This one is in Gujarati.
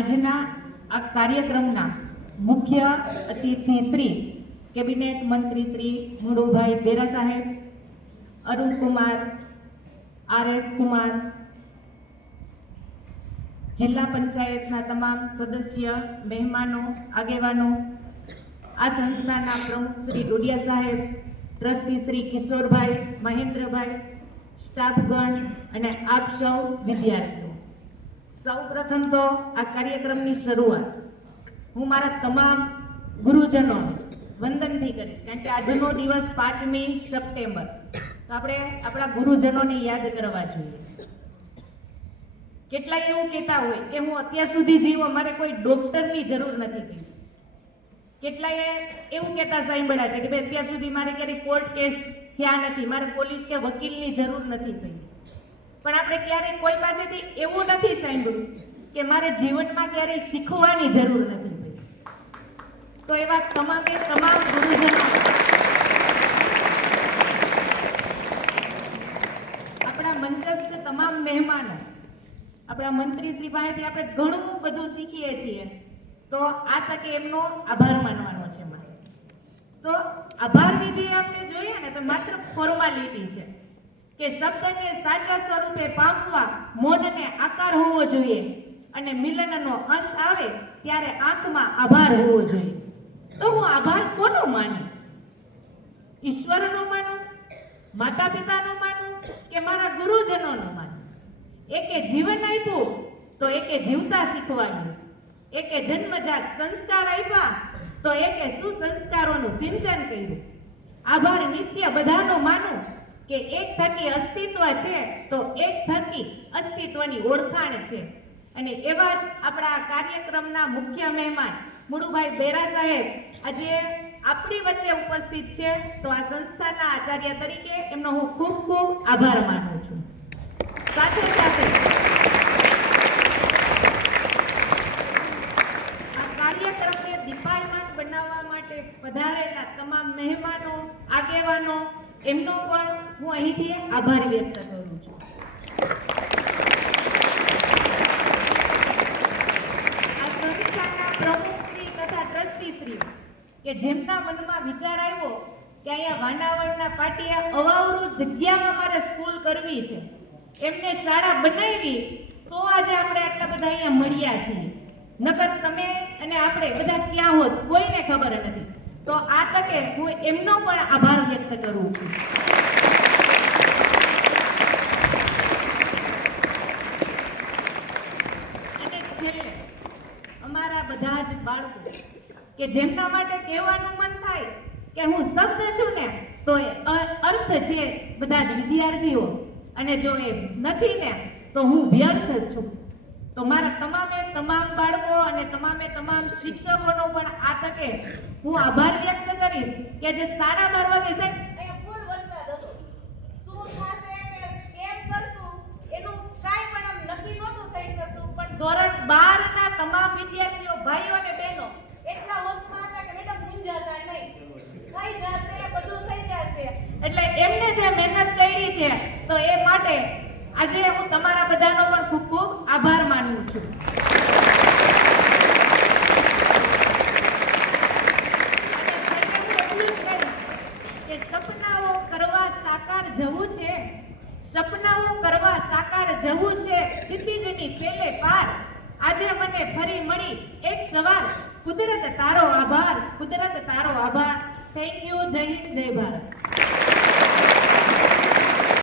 આજના આ કાર્યક્રમના મુખ્ય અતિથિ શ્રી કેબિનેટ મંત્રી શ્રી મુળુભાઈ બેરા સાહેબ, અરુણ કુમાર, આર એસ કુમાર, જિલ્લા પંચાયતના તમામ સદસ્ય, મહેમાનો, આગેવાનો, આ સંસ્થાના પ્રમુખ શ્રી ડોડિયા સાહેબ, ટ્રસ્ટી શ્રી કિશોરભાઈ, મહેન્દ્રભાઈ, સ્ટાફગણ અને આપ સૌ વિદ્યાર્થીઓ. સૌ પ્રથમ તો આ કાર્યક્રમની શરૂઆત હું મારા તમામ ગુરુજનો વંદનથી કરીશ, કારણ કે આજનો દિવસ પાંચમી સપ્ટેમ્બર. તો આપણે આપણા ગુરુજનોને યાદ કરવા જોઈએ. કેટલાય એવું કહેતા હોય કે હું અત્યાર સુધી જીવ અમારે કોઈ ડોક્ટરની જરૂર નથી પડી. કેટલાય એવું કહેતા સાંભળ્યા છે કે ભાઈ અત્યાર સુધી મારે ક્યારેય કોર્ટ કેસ થયા નથી, મારે પોલીસ કે વકીલની જરૂર નથી પડી. પણ આપણે ક્યારેય કોઈ પાસેથી એવું નથી સાંભળ્યું કે મારે જીવનમાં ક્યારેય શીખવાની જરૂર નથી તો એવા તમામે તમામ ગુરુજનો. આપણા મંચસ્થ તમામ મહેમાનો, આપણા મંત્રીશ્રી પાસેથી આપણે ઘણું બધું શીખીએ છીએ. તો આ તકે એમનો આભાર માનવાનો છે મારે. તો આભાર વિધિ આપણે જોઈએ ને તો માત્ર ફોર્માલિટી છે. કે શબ્દને સાચા સ્વરૂપે પામવા મૌનને આકાર હોવો જોઈએ અને મિલનનો અંત આવે ત્યારે આંખમાં આભાર હોવો જોઈએ. તો હું આભાર કોનો માનું? ઈશ્વરનો માનું? માતા પિતાનો માનું? કે મારા ગુરુજનોનો માનું? એકે જીવન આપ્યું તો એકે જીવતા શીખવાનું. એકે જન્મજાત સંસ્કાર આપ્યા તો એકે સુસંસ્કારોનું સિંચન કર્યું. આભાર નિત્ય બધાનો માનું. કે એક થકી અસ્તિત્વ છે, તો એક થકી અસ્તિત્વની ઓળખાણ છે. અને એવા જ આપણા કાર્યક્રમના મુખ્ય મહેમાન મુળુભાઈ બેરા સાહેબ આજે આપણી વચ્ચે ઉપસ્થિત છે. તો આ સંસ્થાના આચાર્ય તરીકે એમનો હું ખૂબ ખૂબ આભાર માનું છું. સાથે સાથે આ કાર્યક્રમને દીપાયમાન બનાવવા માટે પધારેલા તમામ મહેમાનો આગેવાનો એમનો પણ હું અહીંથી આભાર વ્યક્ત કરું છું. આ સંસ્થાના પ્રમુખશ્રી તથા ટ્રસ્ટીશ્રી કે જેમના મનમાં વિચાર આવ્યો કે અહીંયા વાંડાવળના પાટિયા અવાવરું જગ્યામાં મારે સ્કૂલ કરવી છે, એમને શાળા બનાવી, તો આજે આપણે આટલા બધા અહીંયા મળ્યા છીએ. નકર તમે અને આપણે બધા ક્યાં હોત, કોઈને ખબર નથી. તો આ તકે હું એમનો પણ આભાર વ્યક્ત કરું છું. અને છેલ્લે, અમારા બધા જ બાળકો, કે જેમના માટે કહેવાનું મન થાય કે હું શબ્દ છું ને, તો એ અર્થ છે બધા જ વિદ્યાર્થીઓ. અને જો એ નથી ને, તો હું વ્યર્થ છું. તો મારા તમામે તમામ બાળકો અને તમામે તમામ શિક્ષકોનો પણ આ તકે હું આભાર વ્યક્ત કરીશ કે જે સાડા બાર વાગે છે ધોરણ બાર ના તમામ વિદ્યાર્થીઓ, ભાઈઓ અને બહેનો એટલા હોશમાં હતા કે મેડમ મૂંઝાતા નહીં. થઈ જશે, બધું થઈ જશે. એટલે એમને જે મહેનત કરી છે, તો એ માટે આજે હું તમારા બધાનો પણ ખૂબ ખૂબ આભાર માનું છું. કે સપનાઓ કરવા સાકાર જવું છે. સપનાઓ કરવા સાકાર જવું છે. ક્ષિતિજની પેલે પાર. આજે મને ફરી મળી એક સવાલ. કુદરત તારો આભાર. કુદરત તારો આભાર. થેન્ક યુ જય જય ભારત.